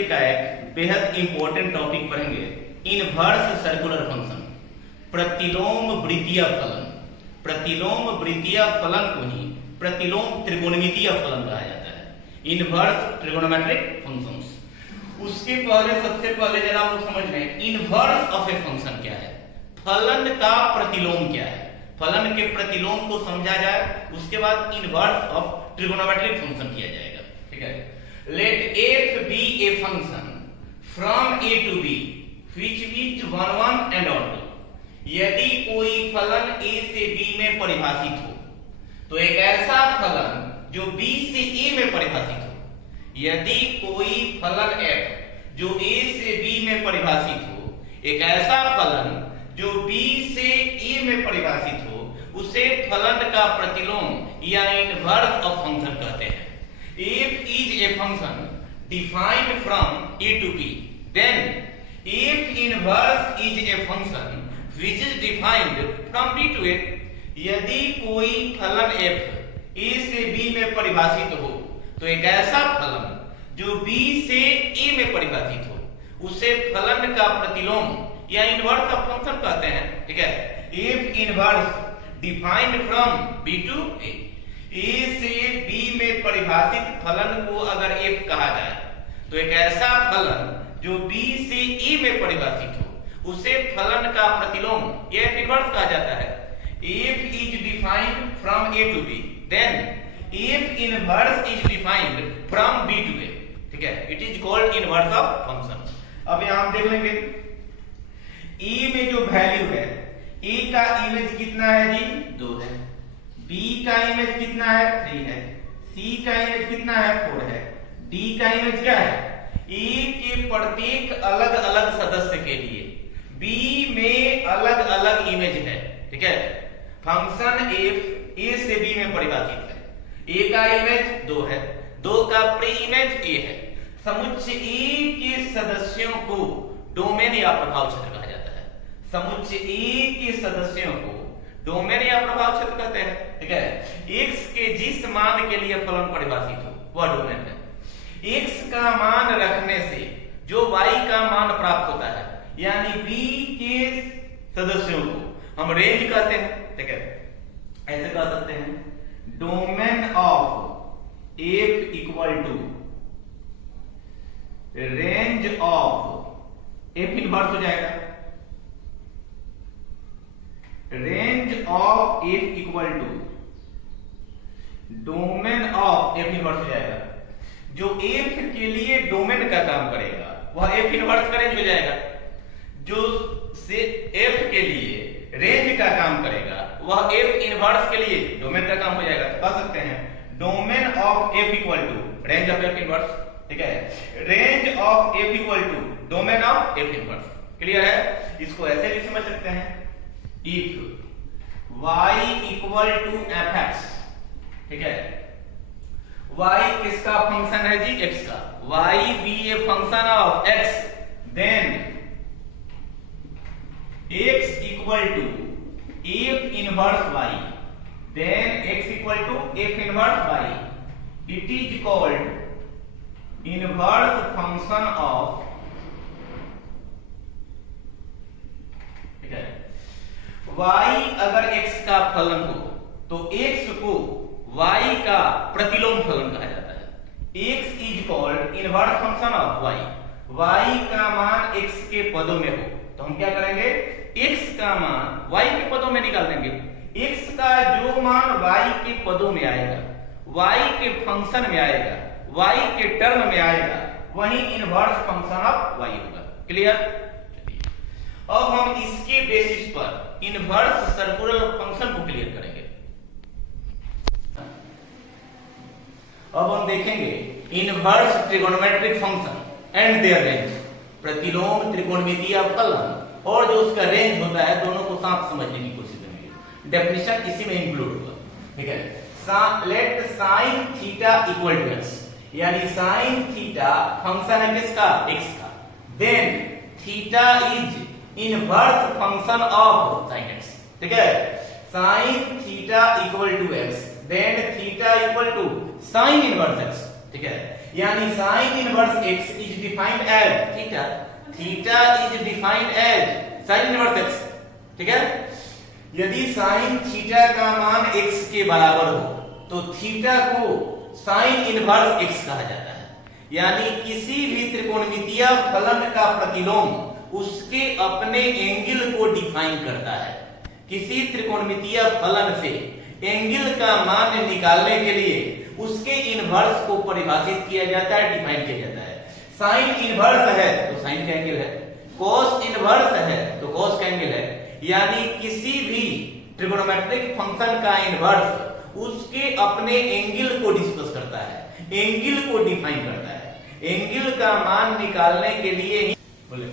Trigonometry का एक बेहद इंपॉर्टेंट टॉपिक पढ़ेंगे, इनवर्स सर्कुलर फंक्शन, प्रतिलोम वृत्तीय फलन। प्रतिलोम वृत्तीय फलन को ही प्रतिलोम त्रिकोणमितीय फलन कहा जाता है, इनवर्स ट्रिगोनोमेट्रिक फंक्शंस। उसके पहले सबसे पहले जरा हम समझ लें इनवर्स ऑफ ए फंक्शन क्या है, फलन का प्रतिलोम क्या है। फलन के प्रतिलोम को समझा जाए, उसके बाद इनवर्स ऑफ ट्रिगोनोमेट्रिक फंक्शन किया जाएगा। ठीक है, late f be a function from a to b which is 1 1 and on 2। यदि कोई फलन a से b में परिभाषित हो तो एक ऐसा फलन जो b से a में परिभाषित हो। यदि कोई फलन f जो a से b में परिभाषित हो, एक ऐसा फलन जो b से a में परिभाषित हो, उसे फलन का प्रतिलोम या इनवर्स ऑफ फंक्शन कहते हैं। If is a function defined from a to b, then if inverse is a function which is defined from b to a। यदि कोई फलन f a से b में परिभाषित हो तो एक ऐसा फलन जो b से a में परिभाषित हो, उसे फलन का प्रतिलोम या इनवर्स ऑफ फंक्शन कहते हैं। ठीक है, if inverse defined from b to a, a से b में परिभाषित फलन को अगर f कहा जाए तो एक ऐसा फलन जो b से a में परिभाषित हो, उसे फलन का प्रतिलोम या इनवर्स कहा जाता है। f is defined from a to b, then f inverse is defined from b to a। ठीक है, it is called inverse of function। अब यहां हम देख लेंगे a में जो वैल्यू है, a का इमेज कितना है जी, 2 है। b का इमेज कितना है, 3 है। c का इमेज कितना है, 4 है। d का इमेज क्या है, a के प्रत्येक अलग अलग सदस्य के लिए b में अलग अलग इमेज है। ठीक है, फंक्शन f a से b में परिभाषित है। a का इमेज 2 है, 2 का प्री इमेज a है। समुच्चय a के सदस्यों को डोमेन या प्रभाव क्षेत्र कहा जाता है। समुच्चय a के सदस्यों को डोमेन या प्रभाव क्षेत्र कहते हैं। ठीक है, x के जिस मान के लिए फलन परिभाषित हो वह डोमेन है। x का मान रखने से जो y का मान प्राप्त होता है, यानी b के सदस्यों को हम रेंज कहते हैं। ठीक है, ऐसे कह सकते हैं domain of f equal to range of f inverse हो जाएगा। Range of f equal to domain of f inverse हो जाएगा। जो f के लिए डोमेन का काम करेगा वह f इनवर्स का रेंज हो जाएगा। जो से f के लिए रेंज का काम करेगा वह f इनवर्स के लिए डोमेन का काम हो जाएगा। तो कह सकते हैं domain of f equal to range of f inverse. ठीक है, range of f equal to domain of f inverse. Clear है? इसको ऐसे भी समझ सकते हैं, if y equal to fx। ठीक है, y किसका फंक्शन है जी, x का। y be a function of x, then x equal to f inverse y, then x equal to f inverse y। It is called inverse function of। ठीक है, y अगर x का फलन हो तो x को y का प्रतिलोम फलन कहा जाता है। x is called inverse function of y। y का मान x के पदों में हो तो हम क्या करेंगे, x का मान y के पदों में निकाल देंगे। x का जो मान y के पदों में आएगा, y के फंक्शन में आएगा, y के टर्म में आएगा, वही इनवर्स फंक्शन ऑफ y होगा। क्लियर? अब हम इसके बेसिस पर इनवर्स सर्कुलर फंक्शन को क्लियर करेंगे। अब हम देखेंगे inverse trigonometric function and their range, प्रतिलोम त्रिकोणमितीय फलन और जो उसका रेंज होता है, दोनों को साथ समझने की कोशिश करेंगे। डेफिनेशन इसी में इंक्लूड होगा। ठीक है, let sine theta equal to x, यानी साइन थीटा फंक्शन है किसका, x का। Then theta is inverse function of sine x। ठीक है, sine theta equal to x, then theta equal to sine inverse x। ठीक है, यानी sine inverse x is defined as theta, theta is defined as sine inverse x, ठीक है। यदि sine theta का मान एक्स के बराबर हो तो थीटा को साइन इनवर्स एक्स कहा जाता है। यानी किसी भी त्रिकोणमितीय फलन का प्रतिलोम उसके अपने एंगल को डिफाइन करता है। किसी त्रिकोणमितीय फलन से एंगल का मान निकालने के लिए उसके इनवर्स को परिभाषित किया जाता है, डिफाइन किया जाता है। साइन इनवर्स है तो साइन का एंगल है, कॉस इनवर्स है तो कॉस का एंगल है। यानी किसी भी ट्रिगोनोमेट्रिक फंक्शन का इनवर्स उसके अपने एंगल को डिस्कस करता है, एंगल को डिफाइन करता है। एंगल का मान निकालने के लिए ही बोले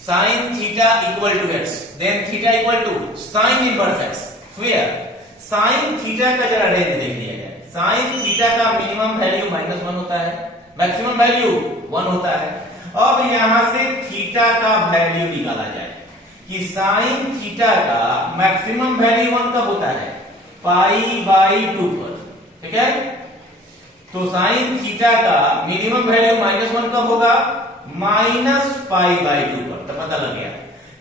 sin theta equal to x, then theta equal to sin inverse x, where sin theta का जरा रेंज देख लिया जाए। sin theta का मिनिमम वैल्यू -1 होता है, मैक्सिमम वैल्यू 1 होता है। अब यहां से थीटा का वैल्यू निकाला जाए कि sin थीटा का मैक्सिमम वैल्यू 1 कब होता है, π/2 पर, ठीक है। तो sin थीटा का मिनिमम वैल्यू -1 कब होगा, -π/2 पर। तो पता लग गया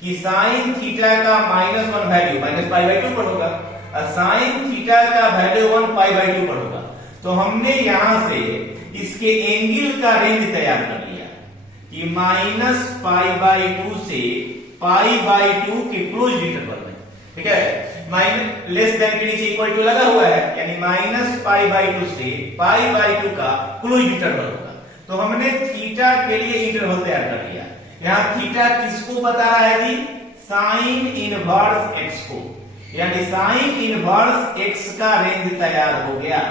कि sin थीटा का -1 वैल्यू -π/2 पर होगा और sin थीटा का वैल्यू 1π/2 पर होगा। तो हमने यहां से इसके एंगल का रेंज तैयार कर लिया कि -π/2 से π/2 के क्लोज इंटरवल में, ठीक है। माइनस लेस देन के नीचे इक्वल टू लगा हुआ है, यानी -π/2 से π/2 का क्लोज इंटरवल होगा। तो हमने थीटा के लिए इंटरवल तैयार कर लिया। यहां थीटा किसको बता रहा है जी, साइन इनवर्स एक्स को, यानी साइन इनवर्स एक्स का रेंज तैयार हो गया।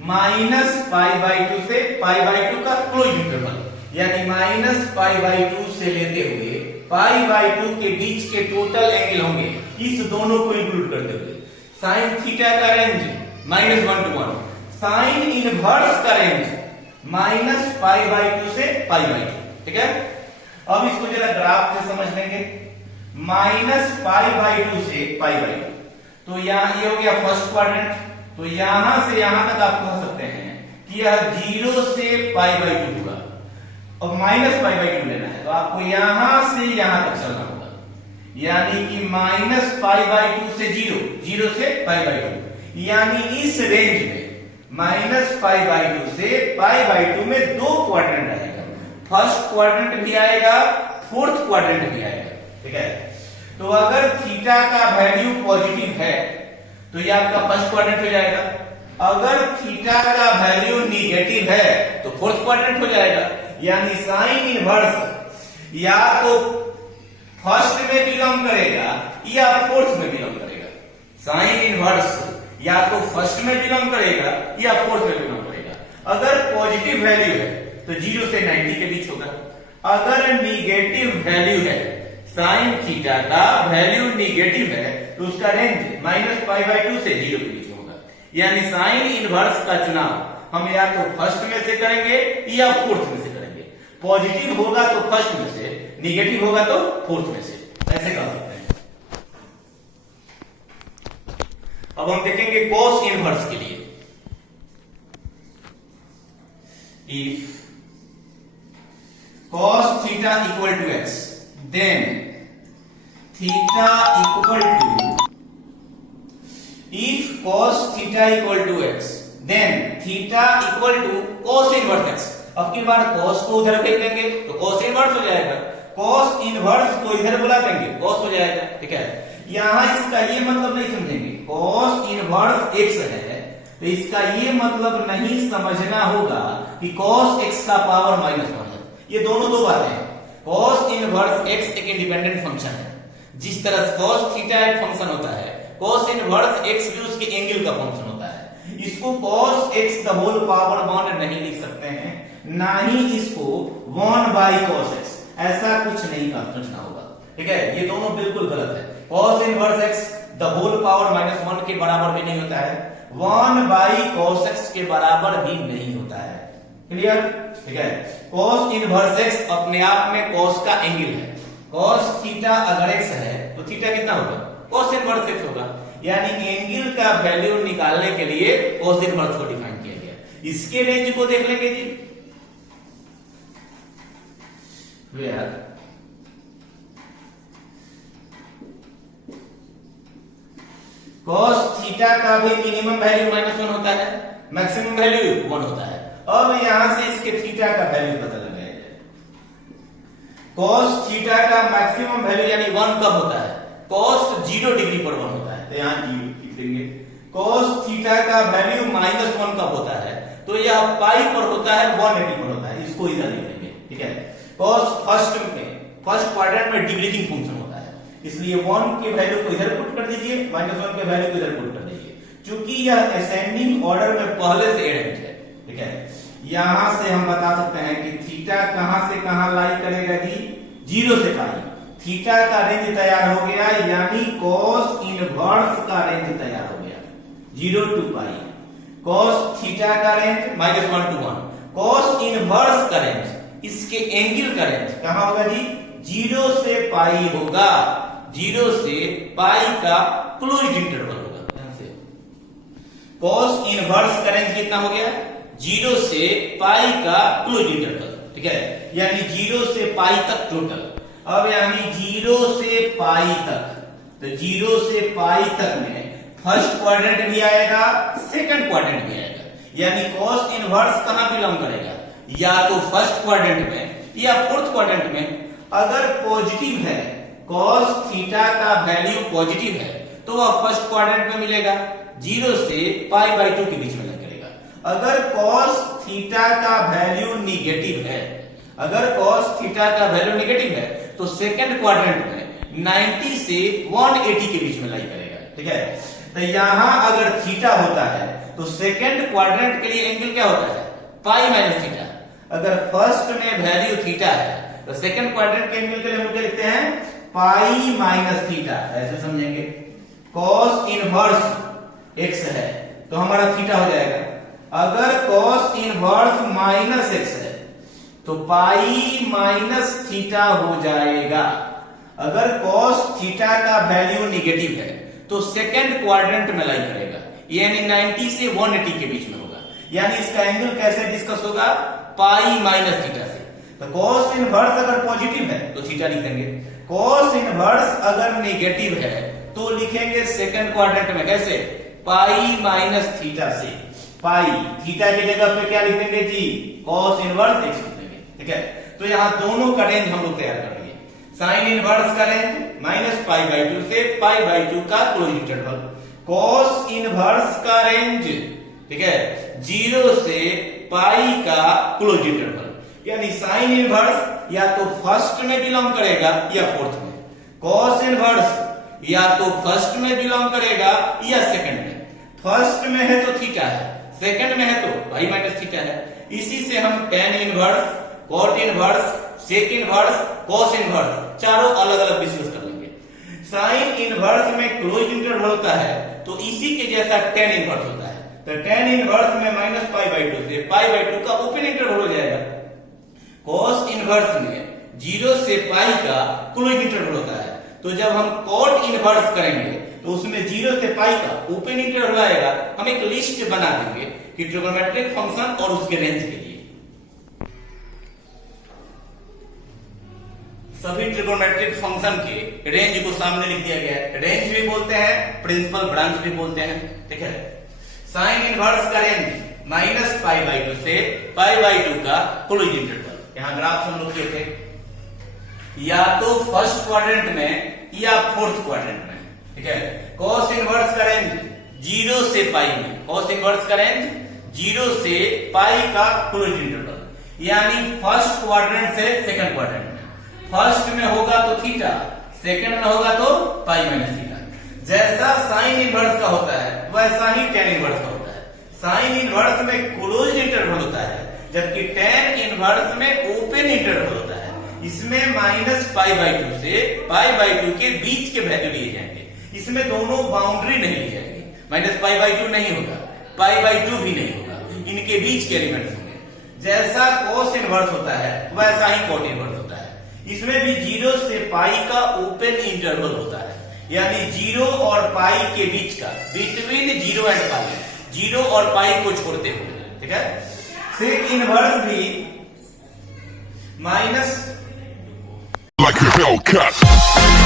-π/2 से π/2 का क्लोज इंटरवल, यानी -π/2 से लेते हुए π/2 के बीच के टोटल एंगल होंगे, इस दोनों को इंक्लूड करते हुए साइन थीटा का रेंज -1 to 1, साइन इनवर्स का रेंज -π/2 से π/2, ठीक है। अब इसको जरा ग्राफ से समझ लेंगे। -π/2 से π/2, तो यहां ये हो गया फर्स्ट क्वाड्रेंट। तो यहां से यहां तक आप कह सकते हैं कि यह 0 से π/2 होगा और -π/2 लेना है, तो आपको यहां से यहां तक चलना होगा। यानी कि -π/2 से 0 से π/2, यानी इस रेंज में -π/2 से π/2 में 2 क्वाड्रेंट आएगा। फर्स्ट क्वाड्रेंट भी आएगा, फोर्थ क्वाड्रेंट भी आएगा, ठीक है। तो अगर थीटा का वैल्यू पॉजिटिव है तो ये आपका फर्स्ट क्वाड्रेंट हो जाएगा। अगर थीटा का वैल्यू निगेटिव है तो फोर्थ क्वाड्रेंट हो जाएगा। यानी साइन इनवर्स या तो फर्स्ट में बिलोंग करेगा या फोर्थ में बिलोंग करेगा। साइन इनवर्स या तो फर्स्ट में बिलोंग करेगा या फोर्थ में बिलोंग करेगा। अगर पॉजिटिव वैल्यू है तो 0 से 90 के बीच होगा। अगर निगेटिव वैल्यू है, साइन थीटा का वैल्यू निगेटिव है, तो उसका रेंज -π/2 से 0 के बीच होगा। यानी साइन इनवर्स का चुनाव हम या तो फर्स्ट में से करेंगे या फोर्थ में से करेंगे। पॉजिटिव होगा तो फर्स्ट में से, निगेटिव होगा तो फोर्थ में से, ऐसे कर सकते हैं। अब हम देखेंगे कॉस इनवर्स के लिए। If cos theta equal to x, then theta equal to, if cos theta equal to x, then theta equal to cos inverse x। अब की बार cos को उधर फेंक देंगे तो cos इनवर्स हो जाएगा, cos इनवर्स को इधर बुला देंगे cos हो जाएगा, ठीक है। यहां इसका ये मतलब नहीं समझेंगे, cos इनवर्स x है तो इसका ये मतलब नहीं समझना होगा कि cos x का पावर -1 है। ये दोनों दो बातें हैं। cos इनवर्स x एक इंडिपेंडेंट फंक्शन है, जिस तरह cos थीटा एक फंक्शन होता है, cos इनवर्स x भी उसके एंगल का फंक्शन होता है। इसको cos x the whole power 1 नहीं लिख सकते हैं, ना ही इसको 1/cos x, ऐसा कुछ नहीं सोचना होगा, ठीक है। ये दोनों बिल्कुल गलत है। cos inverse x the whole power -1 के बराबर भी नहीं होता है, 1/cos x के बराबर भी नहीं होता है। क्लियर, ठीक है। cos इनवर्स x अपने आप में cos का एंगल है। cos थीटा अगर x है तो थीटा कितना होगा, cos इनवर्स x होगा। यानी एंगल का वैल्यू निकालने के लिए cos इनवर्स को डिफाइन किया गया। इसके रेंज को देख लेंगे जी, वेयर cos थीटा का भी मिनिमम वैल्यू -1 होता है, मैक्सिमम वैल्यू 1 होता है। अब यहां से इसके थीटा का वैल्यू पता लगाया जाए। cos थीटा का मैक्सिमम वैल्यू यानी 1 कब होता है? cos 0 डिग्री पर 1 होता है, तो यहां 0 लिख देंगे। cos थीटा का वैल्यू -1 कब होता है? तो यह पाई पर होता है, 180 पर होता है, इसको इधर लिख देंगे, ठीक है। cos फर्स्ट क्वाड्रेंट में डिक्रीजिंग फंक्शन होता है, इसलिए 1 के वैल्यू को इधर पुट कर दीजिए, -1 के वैल्यू को इधर पुट कर दीजिए। क्योंकि यह असेंडिंग ऑर्डर में पहले से अरेंज है, ठीक है। यहां से हम बता सकते हैं कि थीटा कहां से कहां लाई करेगा जी, 0 से पाई। थीटा का रेंज तैयार हो गया, यानी cos इनवर्स का रेंज तैयार हो गया, 0 to पाई। cos थीटा का रेंज -1 to 1, cos इनवर्स का रेंज, इसके एंगल का रेंज कहां होगा जी, 0 से पाई होगा, 0 से पाई का क्लोज्ड इंटरवल होगा। cos इनवर्स का रेंज कितना हो गया, 0 से पाई का क्लोज इंटरवल, ठीक है, यानी 0 से पाई तक टोटल। अब यानी 0 से पाई तक, तो 0 से पाई तक में फर्स्ट क्वाड्रेंट भी आएगा, सेकंड क्वाड्रेंट भी आएगा, यानी cos इनवर्स कहां बिलोंग करेगा, या तो फर्स्ट क्वाड्रेंट में या फोर्थ क्वाड्रेंट में। अगर पॉजिटिव है, cos थीटा का वैल्यू पॉजिटिव है, तो वह फर्स्ट क्वाड्रेंट में मिलेगा, 0 से π/2 के बीच में लग करेगा। अगर cos थीटा का वैल्यू निगेटिव है, अगर cos थीटा का वैल्यू निगेटिव है, तो सेकंड क्वाड्रेंट में 90 से 180 के बीच में लाई करेगा, ठीक है। तो यहां अगर थीटा होता है, तो सेकंड क्वाड्रेंट के लिए एंगल क्या होता है, π- थीटा। अगर फर्स्ट में वैल्यू थीटा है, तो सेकंड क्वाड्रेंट के एंगल के लिए हम क्या लिखते हैं, π- थीटा, ऐसे समझेंगे। cos इनवर्स x है, तो हमारा थीटा हो जाएगा। अगर cos इनवर्स -x है, तो π- थीटा हो जाएगा। अगर cos थीटा का वैल्यू निगेटिव है, तो सेकंड क्वाड्रेंट में लाई करेगा, यानी 90 से 180 के बीच में होगा। यानी इसका एंगल कैसे डिस्कस होगा, π- थीटा से। तो cos इनवर्स अगर पॉजिटिव है तो थीटा लिख देंगे, cos इनवर्स अगर नेगेटिव है तो लिखेंगे सेकंड क्वाड्रेंट में कैसे, π- थीटा से। पाई थीटा की जगह पे क्या लिख देंगे जी, cos इनवर्स x लिख देंगे, ठीक है। तो यहां दोनों का रेंज हम लोग तैयार कर लिए। साइन इनवर्स का रेंज -π/2 से π/2 का क्लोज इंटरवल, cos इनवर्स का रेंज, ठीक है, 0 से पाई का क्लोज इंटरवल, यानी साइन इनवर्स या तो फर्स्ट में बिलोंग करेगा या फोर्थ में, cos इनवर्स या तो फर्स्ट में बिलोंग करेगा या सेकंड में। फर्स्ट में है तो थीटा है, सेकंड में है तो π- थीटा है। इसी से हम tan inverse, cot inverse, sec inverse, cos inverse चारों अलग अलग डिस्कस कर लेंगे। साइन इनवर्स में क्लोज इंटरवल होता है, तो इसी के जैसा tan इनवर्स होता है। तो tan इनवर्स में -π/2 से π/2 का ओपन इंटरवल हो जाएगा। cos इनवर्स में 0 से पाई का क्लोज इंटरवल होता है, तो जब हम cot इनवर्स करेंगे तो उसमें 0 से पाई का ओपन इंटरवल आएगा। हम एक लिस्ट बना देंगे कि ट्रिगोनोमेट्रिक फंक्शन और उसके रेंज के लिए सभी ट्रिगोनोमेट्रिक फंक्शन के रेंज को सामने लिख दिया गया है। रेंज भी बोलते हैं, प्रिंसिपल ब्रांच भी बोलते हैं, ठीक है। साइन इनवर्स का रेंज -π/2 से π/2 का क्लोज इंटरवल, यहां ग्राफ हम लोग किए थे, या तो फर्स्ट क्वाड्रेंट में या फोर्थ क्वाड्रेंट में, ठीक है। cos इनवर्स का रेंज 0 से पाई में, cos इनवर्स का रेंज 0 से पाई का क्लोज इंटरवल, यानी फर्स्ट क्वाड्रेंट से सेकंड क्वाड्रेंट में। फर्स्ट में होगा तो थीटा, सेकंड में होगा तो π- थीटा। जैसा साइन इनवर्स का होता है वैसा ही tan इनवर्स का होता है। साइन इनवर्स में क्लोज इंटरवल होता है, जबकि tan इनवर्स में ओपन इंटरवल होता है। इसमें -π/2 से π/2 के बीच के वैल्यू लिए जाएंगे। इसमें दोनों बाउंड्री नहीं ली जाएगी, -π/2 नहीं होगा, π/2 भी नहीं होगा, इनके बीच के एलिमेंट्स होंगे। जैसा cos इनवर्स होता है वैसा ही cot इनवर्स होता है। इसमें भी 0 से पाई का ओपन इंटरवल होता है, यानी 0 और पाई के बीच का, बिटवीन 0 एंड पाई, 0 और पाई को छोड़ते हुए, ठीक है। सेक इनवर्स भी माइनस like a Hellcat.